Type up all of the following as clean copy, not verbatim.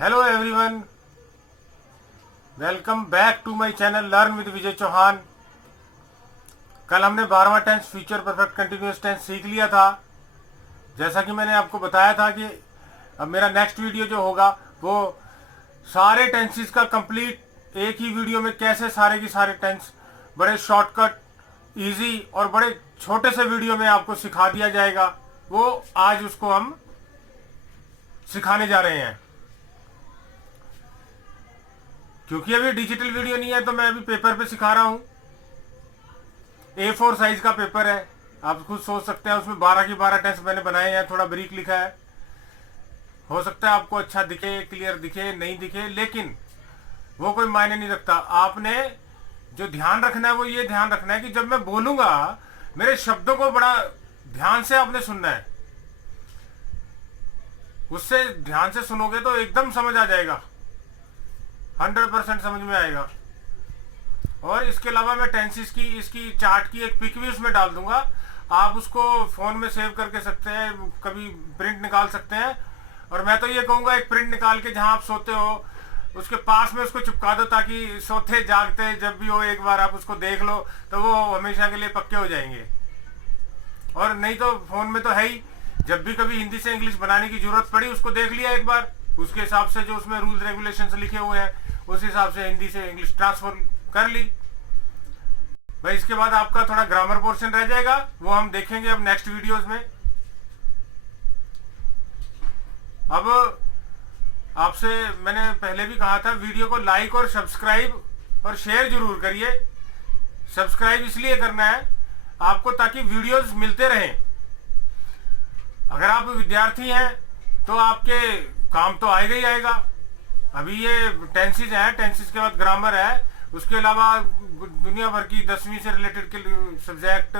Hello everyone, welcome back to my channel learn with Vijay Chauhan. कल हमने 12वां tense future perfect continuous tense सीख लिया था। जैसा कि मैंने आपको बताया था कि अब मेरा नेक्स्ट वीडियो जो होगा वो सारे टेंसेस का कंप्लीट एक ही वीडियो में कैसे सारे की सारे टेंस बड़े शॉर्टकट, इजी और बड़े छोटे से वीडियो में आपको सिखा दिया जाएगा। वो आज उसको हम सिखाने जा रहे हैं। क्योंकि अभी डिजिटल वीडियो नहीं है तो मैं अभी पेपर पे सिखा रहा हूं। A4 साइज का पेपर है, आप खुद सोच सकते हैं। उसमें 12 की 12 टेंस मैंने बनाए हैं, थोड़ा ब्रीक लिखा है। हो सकता है आपको अच्छा दिखे, क्लियर दिखे, नहीं दिखे, लेकिन वो कोई मायने नहीं रखता। आपने जो ध्यान रखना है वो ये ध्यान रखना है कि जब मैं बोलूंगा मेरे शब्दों को बड़ा ध्यान से आपने सुनना है। उससे ध्यान से सुनोगे तो एकदम समझ आ जाएगा, 100% समझ में आएगा। और इसके अलावा मैं टेंसेस की इसकी चार्ट की एक पिक भी उसमें डाल दूंगा। आप उसको फोन में सेव करके सकते हैं, कभी प्रिंट निकाल सकते हैं। और मैं तो ये कहूंगा एक प्रिंट निकाल के जहां आप सोते हो उसके पास में उसको चिपका दो, ताकि सोते जागते जब भी हो एक बार आप उसको देख लो तो वो हमेशा के लिए पक्के हो जाएंगे। और नहीं तो फोन में तो है ही, जब भी कभी हिंदी से इंग्लिश बनाने की जरूरत पड़ी उसको देख लिया एक बार, उसके हिसाब से जो उसमें रूल रेगुलेशंस लिखे हुए हैं उस हिसाब से हिंदी से इंग्लिश ट्रांसफर कर ली भाई। इसके बाद आपका थोड़ा ग्रामर पोर्शन रह जाएगा, वो हम देखेंगे अब नेक्स्ट वीडियोस में। अब आपसे मैंने पहले भी कहा था, वीडियो को लाइक और सब्सक्राइब और शेयर जरूर करिए। सब्सक्राइब इसलिए करना है आपको ताकि वीडियोस मिलते रहें। अगर आप विद्यार्थी हैं तो आपके काम तो आएगा ही आएगा। अभी ये टेंसेस हैं, टेंसेस के बाद ग्रामर है, उसके अलावा दुनिया भर की 10वीं से रिलेटेड के सब्जेक्ट,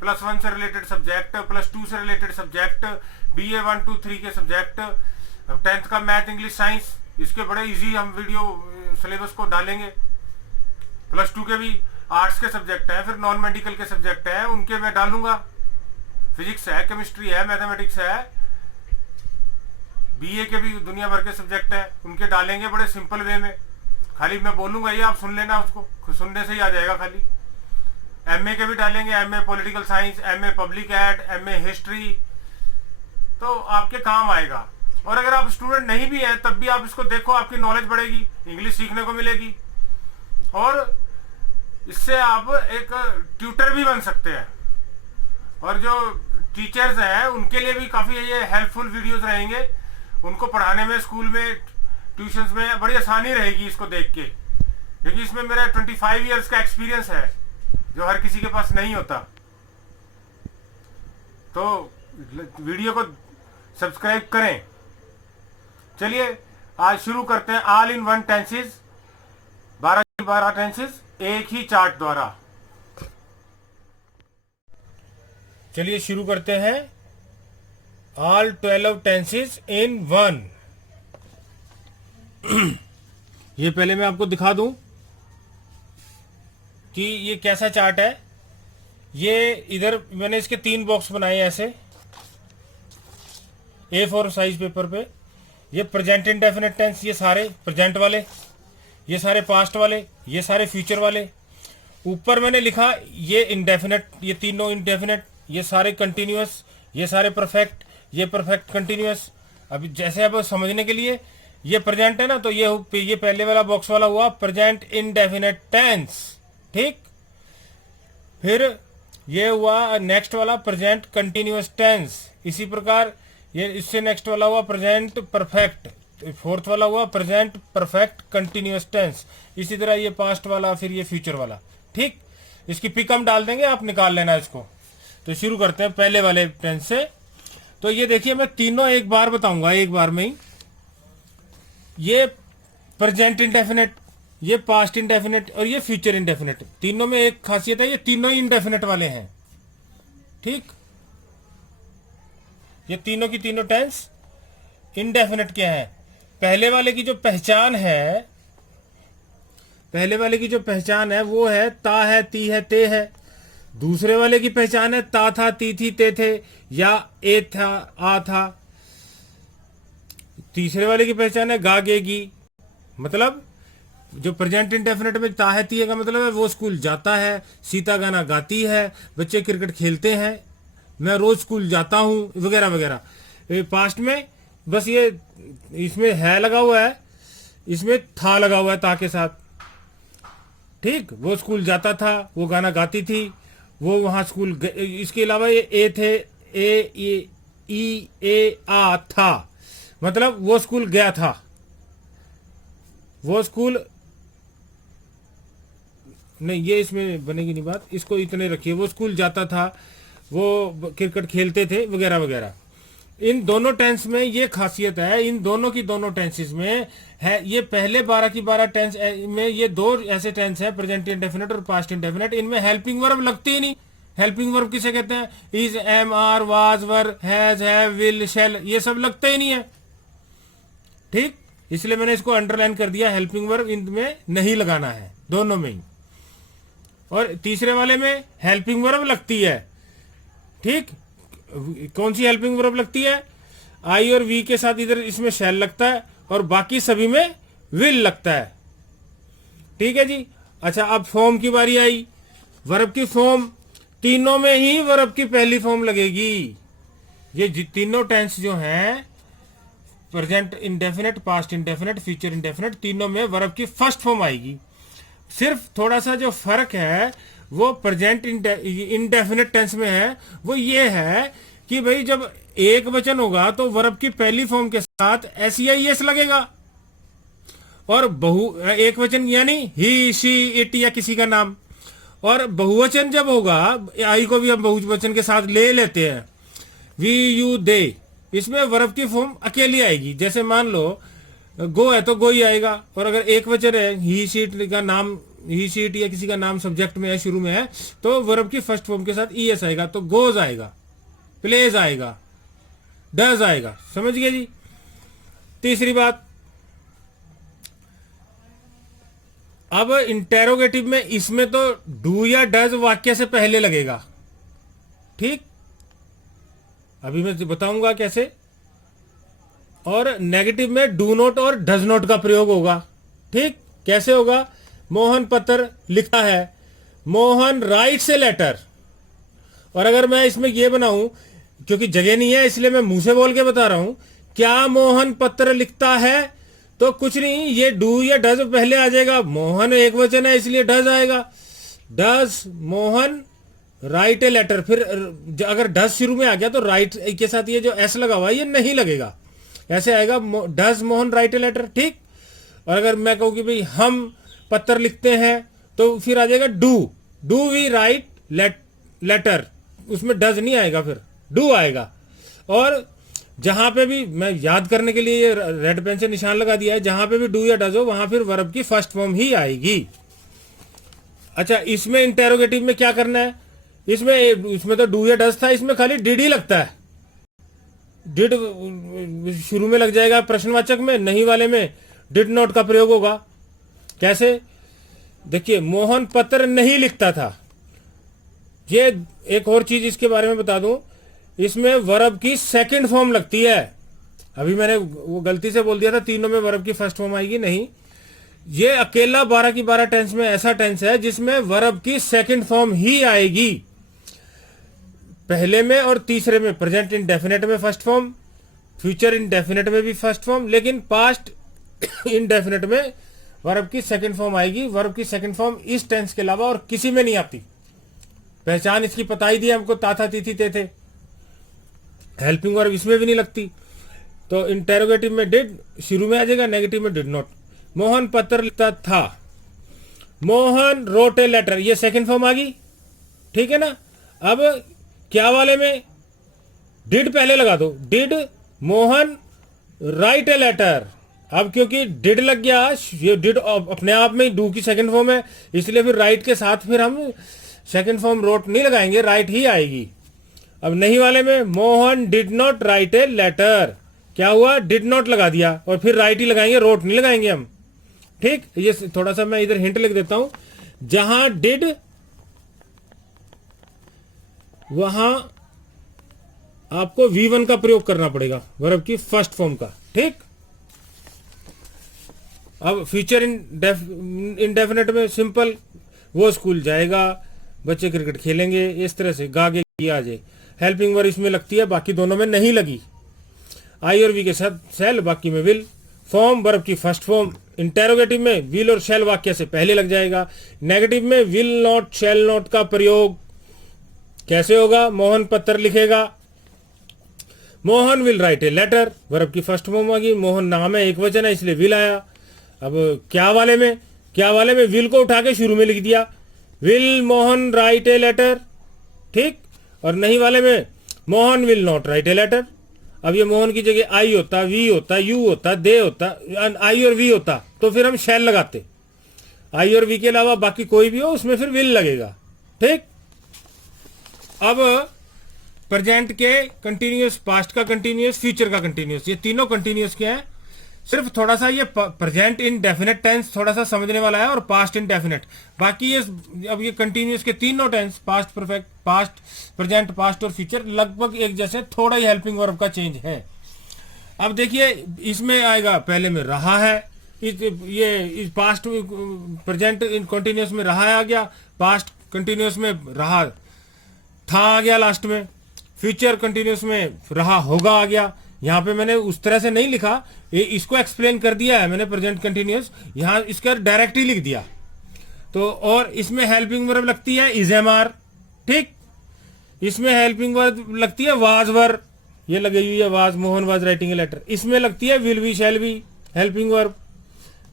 +1 से रिलेटेड सब्जेक्ट, +2 से रिलेटेड सब्जेक्ट, BA 1, 2, 3 के सब्जेक्ट, 10th का मैथ, इंग्लिश, साइंस, इसके बड़े इजी हम वीडियो सिलेबस को डालेंगे। +2 के भी आर्ट्स के सब्जेक्ट हैं, फिर नॉन मेडिकल के सब्जेक्ट हैं, उनके मैं डालूंगा। फिजिक्स है, केमिस्ट्री है, मैथमेटिक्स है, BA के भी दुनिया भर के सब्जेक्ट हैं, उनके डालेंगे बड़े सिंपल वे में। खाली मैं बोलूंगा ये आप सुन लेना, उसको सुनने से ही आ जाएगा। खाली MA के भी डालेंगे, MA political science, MA public ad, MA history, तो आपके काम आएगा। और अगर आप स्टूडेंट नहीं भी हैं तब भी आप इसको देखो, आपकी नॉलेज बढ़ेगी, इंग्लिश सीखने को मिलेगी और इससे आप एक ट्यूटर भी बन सकते हैं। और जो टीचर्स हैं उनके लिए भी काफी ये हेल्पफुल वीडियोस रहेंगे। उनको पढ़ाने में, स्कूल में, ट्यूशंस में बड़ी आसानी रहेगी इसको देख के, क्योंकि इसमें मेरा 25 इयर्स का एक्सपीरियंस है जो हर किसी के पास नहीं होता। तो वीडियो को सब्सक्राइब करें। चलिए आज शुरू करते हैं। ऑल इन वन टेंसेस, 12 की 12 टेंसेस एक ही चार्ट द्वारा। चलिए शुरू करते हैं। All 12 tenses in one. ये पहले मैं आपको दिखा दूं कि ये कैसा चार्ट है। ये इधर मैंने इसके 3 बॉक्स बनाए ऐसे A4 साइज पेपर पे। ये प्रेजेंट इंडेफिनिट टेंस, ये सारे प्रेजेंट वाले, ये सारे पास्ट वाले, ये सारे फ्यूचर वाले। ऊपर मैंने लिखा ये इंडेफिनिट, ये तीनों इंडेफिनिट, ये सारे कंटिन्यूअस, ये सारे परफेक्ट, ये परफेक्ट कंटिन्यूअस। अभी जैसे अब समझने के लिए ये प्रेजेंट है ना, तो ये पहले वाला बॉक्स वाला हुआ प्रेजेंट इंडेफिनिट टेंस, ठीक। फिर ये हुआ नेक्स्ट वाला प्रेजेंट कंटिन्यूअस टेंस। इसी प्रकार ये इससे नेक्स्ट वाला हुआ प्रेजेंट परफेक्ट, फोर्थ वाला हुआ प्रेजेंट परफेक्ट कंटिन्यूअस टेंस। इसी तरह ये पास्ट वाला, फिर ये फ्यूचर वाला, ठीक। इसकी पिक हम डाल देंगे, आप निकाल लेना इसको। तो शुरू करते हैं पहले वाले टेंस से। तो ये देखिए मैं तीनों एक बार बताऊंगा, एक बार में ही। ये प्रेजेंट इंडेफिनिट, ये पास्ट इंडेफिनिट और ये फ्यूचर इंडेफिनिट। तीनों में एक खासियत है, ये तीनों ही इंडेफिनिट वाले हैं, ठीक। ये तीनों की तीनों टेंस इंडेफिनिट के हैं। पहले वाले की जो पहचान है, पहले वाले की जो पहचान है वो है ता है, ती है, ते है। दूसरे वाले की पहचान है ता था, ती थी, ते थे, या ए था, आ था। तीसरे वाले की पहचान है गागेगी, मतलब जो प्रेजेंट इंडेफिनिट में ता है तीये का मतलब है वो स्कूल जाता है, सीता गाना गाती है, बच्चे क्रिकेट खेलते हैं, मैं रोज स्कूल जाता हूँ वगैरह वगैरह। पास्ट में बस ये इसमें है लगा हुआ है, इसमें था लगा हुआ है ता के साथ। ठीक, वो स्कूल जाता था, वो गाना गाती थी, वो वहां स्कूल इसके अलावा ये ए थे, ए ई ए आ था, मतलब वो स्कूल गया था, वो स्कूल नहीं, ये इसमें बनेगी नहीं बात, इसको इतने रखिए। वो स्कूल जाता था, वो क्रिकेट खेलते थे वगैरह वगैरह। इन दोनों टेंस में ये खासियत है, इन दोनों की दोनों टेंसेस में है, ये पहले 12 की 12 टेंस में ये दो ऐसे टेंस है, प्रेजेंट इंडेफिनिट और पास्ट इंडेफिनिट, इनमें हेल्पिंग वर्ब लगती ही नहीं। हेल्पिंग वर्ब किसे कहते हैं? Is, am, are, was, were, has, have, will, shall, ये सब लगते ही नहीं है। ठीक, इसलिए मैंने इसको अंडरलाइन कर दिया, हेल्पिंग वर्ब इनमें नहीं लगाना है, दोनों में ही। और तीसरे वाले में हेल्पिंग वर्ब लगती है। ठीक, कौन सी हेल्पिंग वर्ब लगती है? आई और वी के साथ इधर इसमें शैल लगता है और बाकी सभी में विल लगता है। ठीक है जी। अच्छा, अब फॉर्म की बारी आई। वर्ब की फॉर्म, तीनों में ही वर्ब की पहली फॉर्म लगेगी। ये तीनों टेंस जो हैं, present indefinite, past indefinite, future indefinite, तीनों में वर्ब की फर्स्ट फॉर्म आएगी। सिर्फ थोड़ा सा जो फर्क है वो प्रेजेंट इंडेफिनिट टेंस में है, वो ये है कि भाई जब एक वचन होगा तो वर्ब की पहली फॉर्म के साथ एस या एस लगेगा, और एक वचन यानी ही, शी, इट या किसी का नाम। और बहुवचन जब होगा, आई को भी हम बहुवचन के साथ ले लेते हैं, वी, यू, दे, इसमें वर्ब की फॉर्म अकेली आएगी। जैसे मान लो गो है तो गो ही आएगा, और अगर एक वचन है, ही, शीट का नाम, ही, शीट या किसी का नाम सब्जेक्ट में है, शुरू में है, तो वर्ब की फर्स्ट फॉर्म के साथ ईएस आएगा, तो गोज आएगा, प्लेज आएगा, डज आएगा। समझ गए जी। तीसरी बात, अब इंटेरोगेटिव में इसमें तो डू या डज वाक्य से पहले लगेगा। ठीक, अभी मैं बताऊंगा कैसे। और नेगेटिव में डू नॉट और डज नॉट का प्रयोग होगा। ठीक, कैसे होगा? मोहन पत्र लिखा है, मोहन राइट्स ए लेटर। और अगर मैं इसमें यह बनाऊं, क्योंकि जगह नहीं है इसलिए मैं मुंह से बोल के बता रहा हूं, क्या मोहन पत्र लिखता है, तो कुछ नहीं, ये डू या डज पहले आ जाएगा। मोहन एक वचन है इसलिए डज आएगा, does Mohan write a letter. फिर अगर डज शुरू में आ गया तो राइट के साथ ये जो एस लगा हुआ है ये नहीं लगेगा, ऐसे आएगा does Mohan write a letter. ठीक, और अगर मैं कहूं कि भाई हम पत्र लिखते हैं, तो फिर आ जाएगा डू वी राइट लेटर, उसमें डज नहीं आएगा, फिर डू आएगा। और जहां पे भी मैं याद करने के लिए ये रेड पेन से निशान लगा दिया है, जहां पे भी डू या डज हो वहां फिर वर्ब की फर्स्ट फॉर्म ही आएगी। अच्छा, इसमें इंटेरोगेटिव में क्या करना है? इसमें तो डू या डज था, इसमें खाली डिड ही लगता है। डिड शुरू में लग जाएगा प्रश्नवाचक में, नहीं वाले में डिड नॉट का प्रयोग होगा। कैसे? देखिए, मोहन पत्र नहीं लिखता था। ये एक और चीज इसके बारे में बता दूं, इसमें वर्ब की सेकंड फॉर्म लगती है। अभी मैंने वो गलती से बोल दिया था तीनों में वर्ब की फर्स्ट फॉर्म आएगी, नहीं, ये अकेला 12 की 12 टेंस में ऐसा टेंस है जिसमें वर्ब की सेकंड फॉर्म ही आएगी। पहले में और तीसरे में प्रेजेंट इंडेफिनिट में फर्स्ट फॉर्म, फ्यूचर इंडेफिनिट में भी फर्स्ट फॉर्म, लेकिन पास्ट इंडेफिनिट में वर्ब की सेकंड फॉर्म आएगी। वर्ब की सेकंड फॉर्म इस टेंस के अलावा और किसी में नहीं आती। पहचान इसकी पता ही दी हमको, ता था, ती थी, ते थे। हेल्पिंग वर्ब इसमें भी नहीं लगती। तो इंटेरोगेटिव में डिड शुरू में आ जाएगा, नेगेटिव में डिड नॉट। मोहन पत्र लिखता था, मोहन रोट ए लेटर, ये सेकंड फॉर्म आ गई। ठीक है ना। अब क्या वाले में डिड पहले लगा दो, did Mohan write a letter. अब क्योंकि डिड लग गया, ये डिड अपने आप में डू की सेकंड फॉर्म है, इसलिए फिर राइट के साथ फिर हम सेकंड फॉर्म रोट नहीं लगाएंगे, राइट ही आएगी। अब नहीं वाले में Mohan did not write a letter, क्या हुआ? डिड नॉट लगा दिया और फिर राइट ही लगाएंगे, रोट नहीं लगाएंगे हम। ठीक, ये थोड़ा सा मैं इधर हिंट लिख देता हूं, जहां डिड वहां आपको V1 का प्रयोग करना पड़ेगा, वर्ब की फर्स्ट फॉर्म का। ठीक, अब फ्यूचर इंडेफिनेट में सिंपल, वो स्कूल जाएगा, बच्चे क्रिकेट खेलेंगे, इस तरह से गागे की आ जाए। हेल्पिंग वर्ब इसमें लगती है, बाकी दोनों में नहीं लगी। आई और वी के साथ सेल, बाकी में विल। फॉर्म वर्ब की फर्स्ट फॉर्म इंटेरोगेटिव में विल और शैल वाक्य से पहले लग जाएगा। नेगेटिव में विल नॉट शैल नॉट का प्रयोग कैसे होगा? मोहन पत्र लिखेगा। Mohan will write a letter, verb की फर्स्ट फॉर्म होगी। मोहन नाम है, एक वचन है, इसलिए विल आया। अब क्या वाले में विल को उठा के शुरू में लिख दिया, will Mohan write a letter, ठीक। और नहीं वाले में Mohan will not write a letter. अब ये मोहन की जगह आई होता, वी होता, यू होता, दे होता, आई और वी होता, तो फिर हम शैल लगाते। आई और वी के अलावा बाकी कोई भी हो उसमें फिर विल लगेगा, ठीक। अब प्रेजेंट के कंटिन्यूअस, पास्ट का कंटिन्यूअस, फ्यूचर का कंटिन्यूअस, ये तीनों कंटिन्यूअस के हैं। सिर्फ थोड़ा सा ये प्रेजेंट इन डेफिनेट टेंस थोड़ा सा समझने वाला है, और पास्ट इन डेफिनेट। बाकी ये अब ये कंटिन्यूअस के तीनों tense, past perfect, past, present, past और फ्यूचर लगभग एक जैसे, थोड़ा ही हेल्पिंग वर्ब का चेंज है। अब देखिए इसमें आएगा, पहले में रहा है, इस पास्ट प्रेजेंट इन कंटिन्यूअस में रहा आ गया, पास्ट कंटिन्यूअस में रहा था आ गया लास्ट में, फ्यूचर कंटिन्यूअस में रहा होगा आ गया। यहाँ पे मैंने उस तरह से नहीं लिखा, ये इसको एक्सप्लेन कर दिया है मैंने, प्रेजेंट कंटिन्यूअस, यहाँ इसका डायरेक्ट ही लिख दिया। तो और इसमें हेल्पिंग वर्ब लगती है इज एम आर, ठीक। इसमें हेल्पिंग वर्ब लगती है वाज वर, ये लगी हुई है was, Mohan was writing a letter. इसमें लगती है will be shall be helping verb,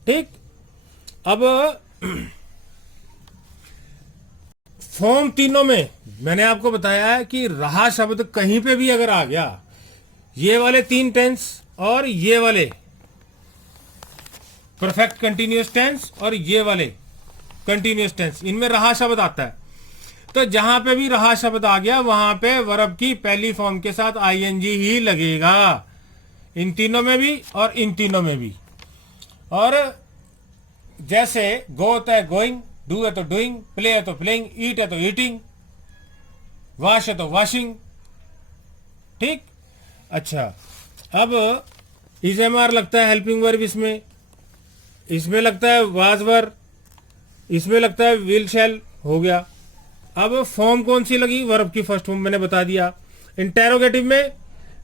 ठीक। अब फॉर्म तीनों में मैंने आपको बताया है कि रहा शब्द कहीं पे भी अगर आ गया, ये वाले तीन टेंस और ये वाले परफेक्ट कंटिन्यूअस टेंस और ये वाले कंटिन्यूअस टेंस, इनमें रहा शब्द आता है। तो जहां पे भी रहा शब्द आ गया वहां पे वर्ब की पहली फॉर्म के साथ आईएनजी ही लगेगा, इन तीनों में भी और इन तीनों में भी। और जैसे गो होता है गोइंग, डू है तो डूइंग, प्ले है तो प्लेइंग, ईट है तो ईटिंग, वॉश है तो वॉशिंग, ठीक। अच्छा, अब इज एम आर लगता है हेल्पिंग वर्ब, इसमें लगता है वाज वर, इसमें लगता है विल शैल, हो गया। अब फॉर्म कौन सी लगी? वर्ब की फर्स्ट फॉर्म मैंने बता दिया। इंटेरोगेटिव में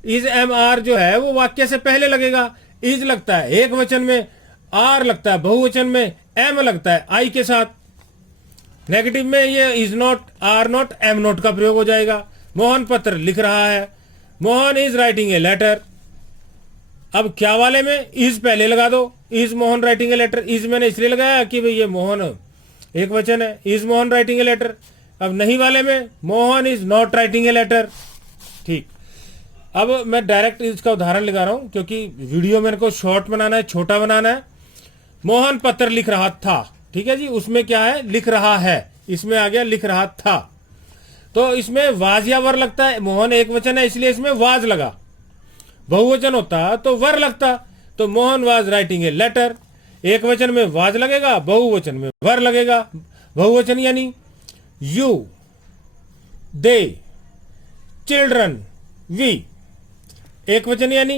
इज एम आर जो है वो वाक्य से पहले लगेगा। इज लगता है एक वचन में, आर लगता है बहुवचन में, एम लगता है आई के साथ। नेगेटिव में ये is not, are not, am not का प्रयोग हो जाएगा। मोहन पत्र लिख रहा है, Mohan is writing a letter. अब क्या वाले में इज पहले लगा दो, is Mohan writing a letter. Is मैंने इसलिए लगाया कि भाई ये मोहन एक वचन है, is Mohan writing a letter. अब नहीं वाले में Mohan is not writing a letter, ठीक। अब मैं डायरेक्ट इसका उदाहरण लगा रहा हूं क्योंकि वीडियो मेरे को शॉर्ट बनाना है, छोटा बनाना है। मोहन पत्र लिख रहा था, ठीक है जी, उसमें क्या है? लिख रहा है, इसमें आ गया लिख रहा था। तो इसमें वाज या वर लगता है, मोहन एक वचन है इसलिए इसमें वाज लगा। बहुवचन होता तो वर लगता, तो Mohan was writing a letter. एक वचन में वाज लगेगा, बहुवचन में वर लगेगा। बहुवचन यानी यू, दे, चिल्ड्रन, वी। एक वचन यानी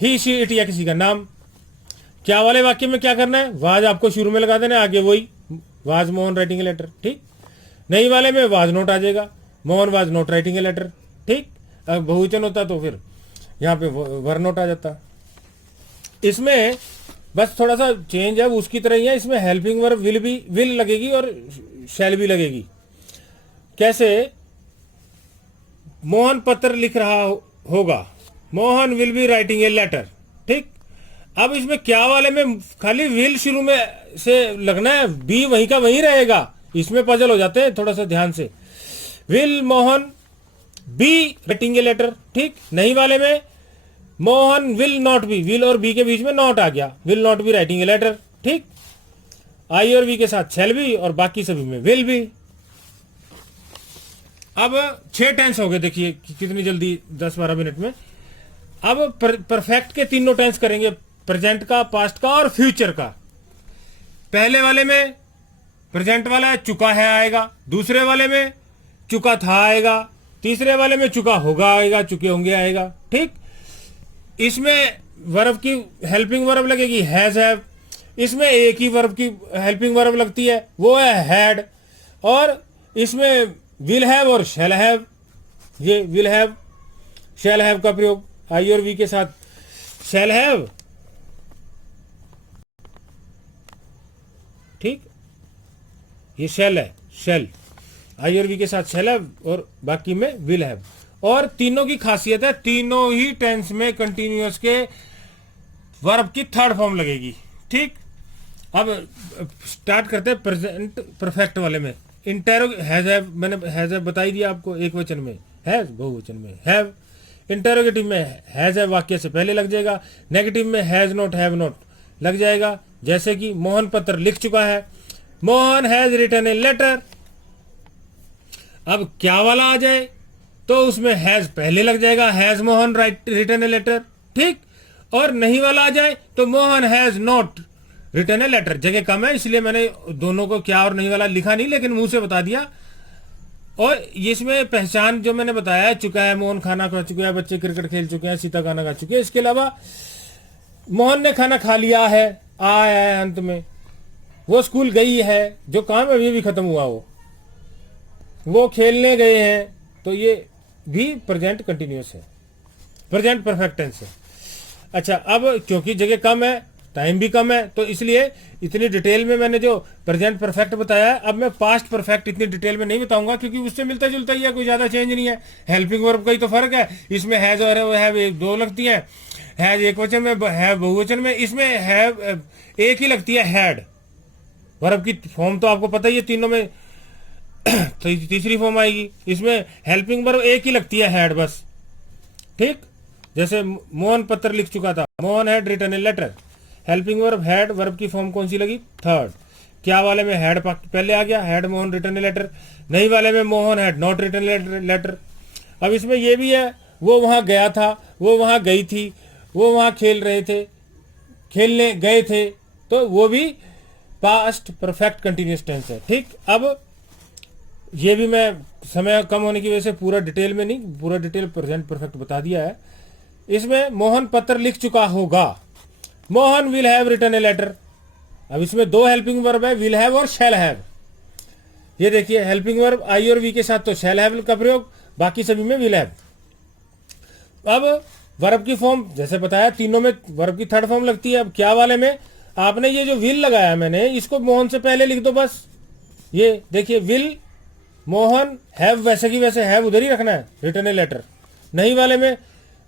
ही, शी, इट या किसी का नाम। क्या वाले वाक्य में क्या करना है? वाज आपको शुरू में लगा देना है, आगे वही was Mohan writing a letter, ठीक। नहीं वाले में वाज नोट आ जाएगा, Mohan was not writing a letter, ठीक। अब बहुवचन होता तो फिर यहाँ पे वर नोट आ जाता। इसमें बस थोड़ा सा चेंज है, उसकी तरह ही है। इसमें हेल्पिंग वर्ब विल लगेगी और शैल भी लगेगी। कैसे? मोहन पत्र लिख रहा होगा, Mohan will be writing a letter, ठीक। अब इसमें क्या वाले में खाली विल शुरू में से लगना है, बी वहीं का वहीं रहेगा। इसमें पजल हो जाते हैं, थोड़ा सा ध्यान से। Will Mohan be writing a letter, ठीक। नहीं वाले में Mohan will not be, will और बी के बीच में नॉट आ गया, will not be writing a letter, ठीक। आई और वी के साथ शैल बी और बाकी सभी में विल बी। अब 6 टेंस हो गए, देखिए कितनी जल्दी, 10-12 मिनट में। अब परफेक्ट के तीनों टेंस करेंगे, प्रेजेंट का, पास्ट का और फ्यूचर का। पहले वाले में प्रेजेंट वाला चुका है आएगा, दूसरे वाले में चुका था आएगा, तीसरे वाले में चुका होगा आएगा, चुके होंगे आएगा, ठीक। इसमें वर्ब की हेल्पिंग वर्ब लगेगी हैज हैव, इसमें एक ही वर्ब की हेल्पिंग वर्ब लगती है, वो है हैड। और इसमें विल हैव और शैल हैव, ये विल हैव शैल हैव का प्रयोग आई और वी के साथ। शैल हैव, ठीक, ये शैल है, शैल आई और वी के साथ शैल हैव और बाकी में विल हैव। और तीनों की खासियत है, तीनों ही टेंस में कंटिन्यूअस के वर्ब की थर्ड फॉर्म लगेगी। ठीक, अब स्टार्ट करते हैं प्रेजेंट परफेक्ट वाले में। इंटेरोग हैज हैव, मैंने हैज हैव बता ही दिया आपको, एक वचन में हैज, बहुवचन में हैव। इंटेरोगेटिव में हैज हैव वाक्य से पहले लग जाएगा, नेगेटिव में हैज नॉट हैव नॉट लग जाएगा। जैसे कि मोहन पत्र लिख चुका है, Mohan has written a letter. अब क्या वाला आ जाए तो उसमें हैज पहले लग जाएगा, has Mohan written a letter. ठीक, और नहीं वाला आ जाए तो Mohan has not written a letter. जगह कम है इसलिए मैंने दोनों को क्या और नहीं वाला लिखा नहीं, लेकिन मुंह से बता दिया। और इसमें पहचान जो मैंने बताया, चुका है मोहन, खाना खा चुका है, बच्चे क्रिकेट खेल चुके हैं, सीता खाना खा चुके हैं। इसके अलावा मोहन ने खाना खा लिया है, आया है अंत में, वो स्कूल गई है, जो काम अभी भी खत्म हुआ वो खेलने गए हैं, तो ये भी प्रेजेंट कंटिन्यूअस है, प्रेजेंट परफेक्ट टेंस है। अच्छा, अब क्योंकि जगह कम है, टाइम भी कम है, तो इसलिए इतनी डिटेल में मैंने जो प्रेजेंट परफेक्ट बताया, अब मैं पास्ट परफेक्ट इतनी डिटेल में नहीं बताऊंगा, क्योंकि उससे मिलता जुलता ही है, कोई ज्यादा चेंज नहीं है। हेल्पिंग वर्ब का ही तो फर्क है, इसमें हैज और हैव एक दो लगती है, हैज एक वचन में, हैव बहुवचन में, इसमें हैव एक ही लगती है, हैड। वर्ब की फॉर्म तो आपको पता ही है, तीनों में तीसरी फॉर्म आएगी। इसमें हेल्पिंग वर्ब एक ही लगती है, हैड बस। ठीक, जैसे मोहन पत्र लिख चुका था, Mohan had written a letter. Helping verb had, verb की फॉर्म कौन सी लगी, थर्ड। क्या वाले में हैड पहले आ गया, had Mohan written a letter. नहीं वाले में Mohan had not written letter. अब इसमें यह भी है, वो वहां गया था, वो वहां गई थी, वो वहां खेल रहे थे, खेलने गए थे, तो वो भी पास्ट परफेक्ट कंटिन्यूअस टेंस है। ठीक, अब ये भी मैं समय कम होने की वजह से पूरा डिटेल में नहीं, पूरा डिटेल प्रेजेंट परफेक्ट बता दिया है। इसमें मोहन पत्र लिख चुका होगा, Mohan will have written a letter. अब इसमें दो हेल्पिंग वर्ब है, विल हैव और शैल हैव। ये देखिए, हेल्पिंग वर्ब आई और वी के साथ तो शैल हैव का प्रयोग, बाकी सभी में विल हैव। अब वर्ब की फॉर्म जैसे बताया, तीनों में वर्ब की थर्ड फॉर्म लगती है। अब क्या वाले में आपने ये जो विल लगाया मैंने, इसको मोहन से पहले लिख दो बस। ये देखिए, विल मोहन हैव, वैसे की वैसे हैव उधर ही रखना है, रिटन ए लेटर। नहीं वाले में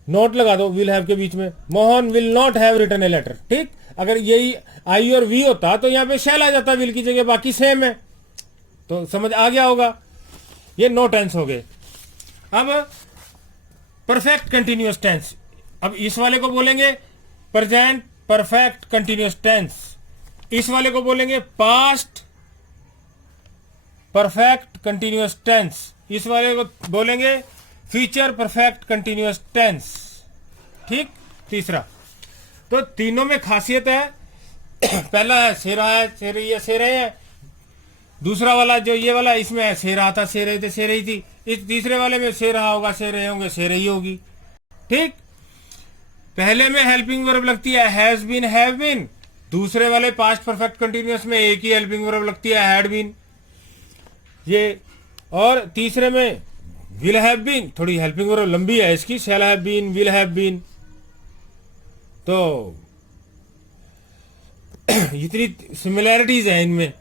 नोट लगा दो विल हैव के बीच में, Mohan will not have written a letter. ठीक, अगर यही आई और वी होता तो यहां पे शैल आ जाता विल की जगह, बाकी सेम है, तो समझ आ गया होगा। ये नो टेंस हो गए। अब परफेक्ट कंटिन्यूअस टेंस, अब इस वाले को बोलेंगे प्रेजेंट परफेक्ट कंटिन्यूअस टेंस, इस वाले को बोलेंगे पास्ट परफेक्ट कंटिन्यूअस टेंस, इस वाले को बोलेंगे फ्यूचर परफेक्ट कंटिन्यूअस टेंस। ठीक, तीसरा, तो तीनों में खासियत है, पहला है से रहा है, से रही है, से रहे हैं। दूसरा वाला जो ये वाला, इसमें है से रहा था, से रहे थे, से रही थी। इस तीसरे वाले में से रहा होगा, से रहे होंगे, से रही होगी। ठीक, पहले में हेल्पिंग वर्ब लगती है हैज बीन, हैव बीन। दूसरे वाले पास्ट परफेक्ट कंटिन्यूअस में एक ही हेल्पिंग वर्ब लगती है, हैड बीन। ये, और तीसरे में विल हैव बीन, थोड़ी हेल्पिंग वर्ब लंबी है इसकी, shall have been, will have been. तो इतनी सिमिलैरिटीज है इनमें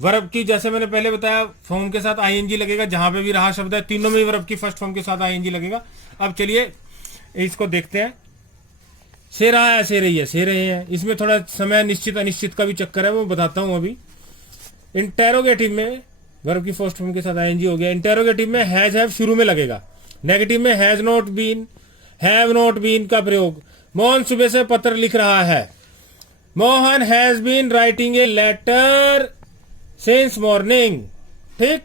वर्ब की। जैसे मैंने पहले बताया, फॉर्म के साथ आईएनजी लगेगा, जहां पे भी रहा शब्द है, तीनों में वर्ब की फर्स्ट फॉर्म के साथ आईएनजी लगेगा। अब चलिए इसको देखते हैं। से रहा है, से रही है, से रहे हैं, इसमें थोड़ा समय निश्चित अनिश्चित का भी चक्कर है, वो बताता हूं अभी। इंटेरोगेटिव में वर्ब की फर्स्ट फॉर्म के साथ आईएनजी हो गया। इंटेरोगेटिव में हैज हैव शुरू में लगेगा। नेगेटिव में has not been, have not been का प्रयोग। मोहन सुबह से पत्र लिख रहा है, Mohan has been writing a letter since morning. ठीक,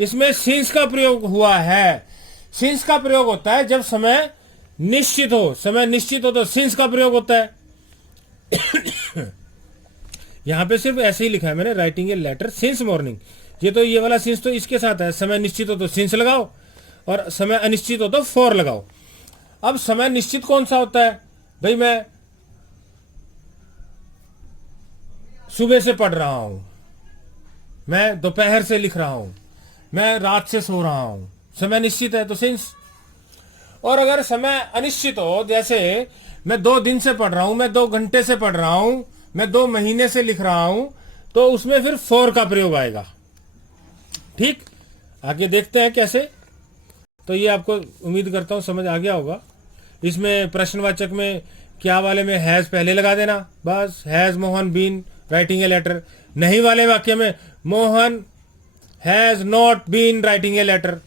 इसमें सिंस का प्रयोग हुआ है। सिंस का प्रयोग होता है जब समय निश्चित हो, समय निश्चित हो तो सिंस का प्रयोग होता है। यहां पे सिर्फ ऐसे ही लिखा है मैंने, writing a letter since morning. ये तो, ये वाला सिंस तो इसके साथ है, समय निश्चित हो तो सिंस लगाओ, और समय अनिश्चित हो तो फॉर लगाओ। अब समय निश्चित कौन सा होता है भाई, मैं सुबह से पढ़ रहा हूं, मैं दोपहर से लिख रहा हूं, मैं रात से सो रहा हूं, समय निश्चित है तो सिंस। और अगर समय अनिश्चित हो, जैसे मैं 2 दिन से पढ़ रहा हूं, मैं 2 घंटे से पढ़ रहा हूं, मैं 2 महीने से लिख रहा हूं, तो उसमें फिर फॉर का प्रयोग आएगा। ठीक, आगे देखते हैं कैसे। तो ये आपको उम्मीद करता हूं समझ आ गया होगा। इसमें प्रश्नवाचक में क्या वाले में हैज पहले लगा देना, बस has Mohan been writing a letter. नहीं वाले वाक्य में Mohan has not been writing a letter.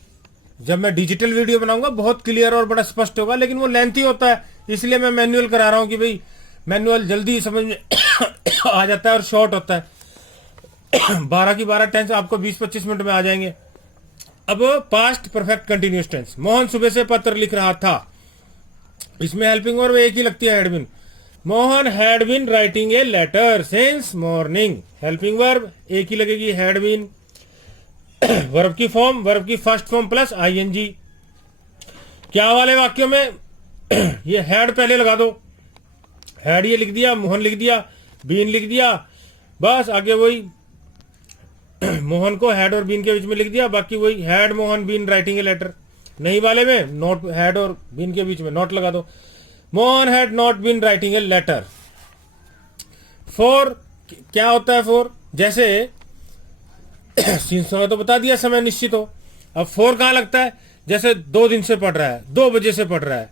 जब मैं डिजिटल वीडियो बनाऊंगा बहुत क्लियर और बड़ा स्पष्ट होगा, लेकिन वो लेंथी होता है, इसलिए मैं मैनुअल करा रहा हूं कि भाई मैनुअल जल्दी समझ में आ जाता है और शॉर्ट होता है। 12 की 12 टेंस आपको 20-25 मिनट में आ जाएंगे। अब past perfect continuous tense, Mohan सुबह से पत्र लिख रहा था, इसमें हेल्पिंग वर्ब एक ही लगती है, had been. Mohan had been writing a letter since morning, helping verb एक ही लगेगी, हैड बीन। वर्ब की फॉर्म, वर्ब की फर्स्ट फॉर्म प्लस आईएनजी। क्या वाले वाक्यों में ये हैड पहले लगा दो, हैड ये लिख दिया, मोहन लिख दिया, बीन लिख दिया, बस आगे वही मोहन को हैड और बीन के बीच में लिख दिया, बाकी वही had Mohan been writing a letter. नहीं वाले में नॉट, हैड और बीन के बीच में नॉट लगा दो, Mohan had not been writing a letter. For क्या होता है फॉर, जैसे सीन्स तो बता दिया समय निश्चित हो। अब फॉर कहां लगता है, जैसे 2 दिन से पढ़ रहा है, 2 बजे से पढ़ रहा है,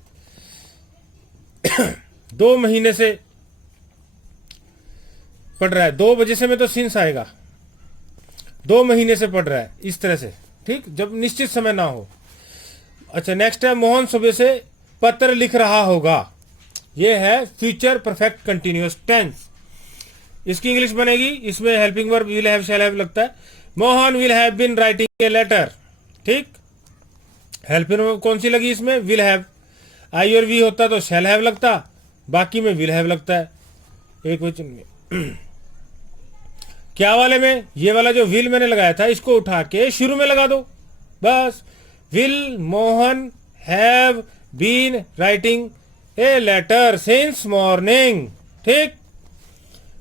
2 महीने से पढ़ रहा है, 2 बजे से में तो सिंस आएगा, 2 महीने से पढ़ रहा है, इस तरह से। ठीक, जब निश्चित समय ना हो। अच्छा, नेक्स्ट है मोहन सुबह से पत्र लिख रहा होगा, ये है फ्यूचर परफेक्ट कंटिन्यूअस टेंस। इसकी इंग्लिश बनेगी, इसमें helping verb will have shall have लगता है, Mohan will have been writing a letter. ठीक, हेल्पिंग वर्ब कौन सी लगी इसमें, विल हैव। आई और वी होता तो शैल हैव लगता, बाकी में विल हैव लगता है एक वचन में। क्या वाले में, ये वाला जो विल मैंने लगाया था इसको उठा के शुरू में लगा दो, बस will Mohan have been writing a letter since morning. ठीक,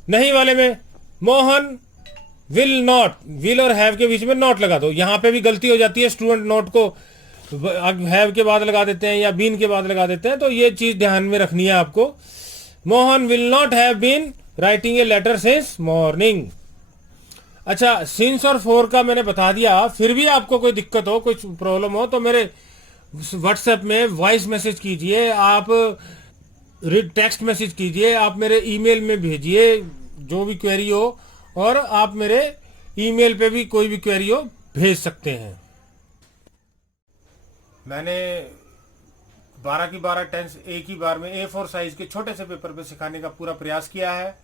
नहीं वाले में मोहन विल नॉट, विल और हैव के बीच में नॉट लगा दो। यहां पे भी गलती हो जाती है, स्टूडेंट नॉट को हैव के बाद लगा देते हैं या बीन के बाद लगा देते हैं, तो ये चीज ध्यान में रखनी है आपको। Mohan will not have been writing a letter since morning. अच्छा, सिंस और फॉर का मैंने बता दिया, फिर भी आपको कोई दिक्कत हो, कोई प्रॉब्लम हो तो मेरे व्हाट्सएप में वॉइस मैसेज कीजिए, आप टेक्स्ट मैसेज कीजिए, आप मेरे ईमेल में भेजिए जो भी क्वेरी हो, और आप मेरे ईमेल पे भी कोई भी क्वेरी हो भेज सकते हैं। मैंने 12 की 12 टेंस एक ही बार में A4 साइज के छोटे से पेपर पे सिखाने का पूरा प्रयास किया है।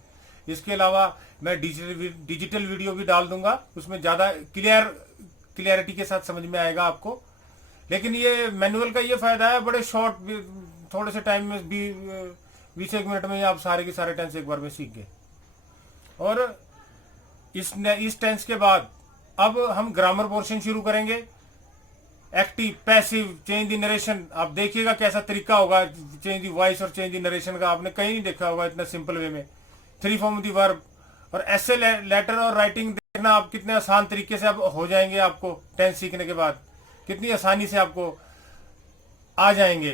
इसके अलावा मैं डिजिटल वीडियो भी डाल दूंगा, उसमें ज़्यादा क्लियरिटी के साथ समझ में आएगा आपको। लेकिन ये मैनुअल का ये फायदा है, बड़े शॉर्ट थोड़े से टाइम में भी 20 मिनट में आप सारे के सारे टेंस एक बार में सीख गए। और इस टेंस के बाद अब हम ग्रामर पोर्शन शुरू करेंगे। Active, passive, change the narration, आप देखिएगा कैसा तरीका होगा चेंज द वॉइस और चेंज द नरेशन का, आपने कहीं नहीं देखा होगा इतना सिंपल वे में। 3 फॉर्म द वर्ब और ऐसे लेटर और राइटिंग देखना आप कितने आसान तरीके से अब हो जाएंगे, आपको टेंस सीखने के बाद कितनी आसानी से आपको आ जाएंगे।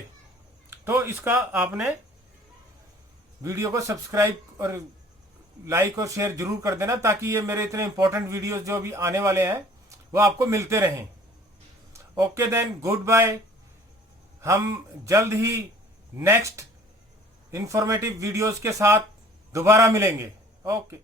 तो इसका आपने वीडियो को सब्सक्राइब और लाइक और शेयर जरूर कर देना, ताकि ये मेरे इतने इंपॉर्टेंट वीडियोस जो अभी आने वाले हैं वो आपको मिलते रहें। Okay then, good bye. हम जल्द ही नेक्स्ट इंफॉर्मेटिव वीडियोस के साथ दोबारा मिलेंगे। ओके।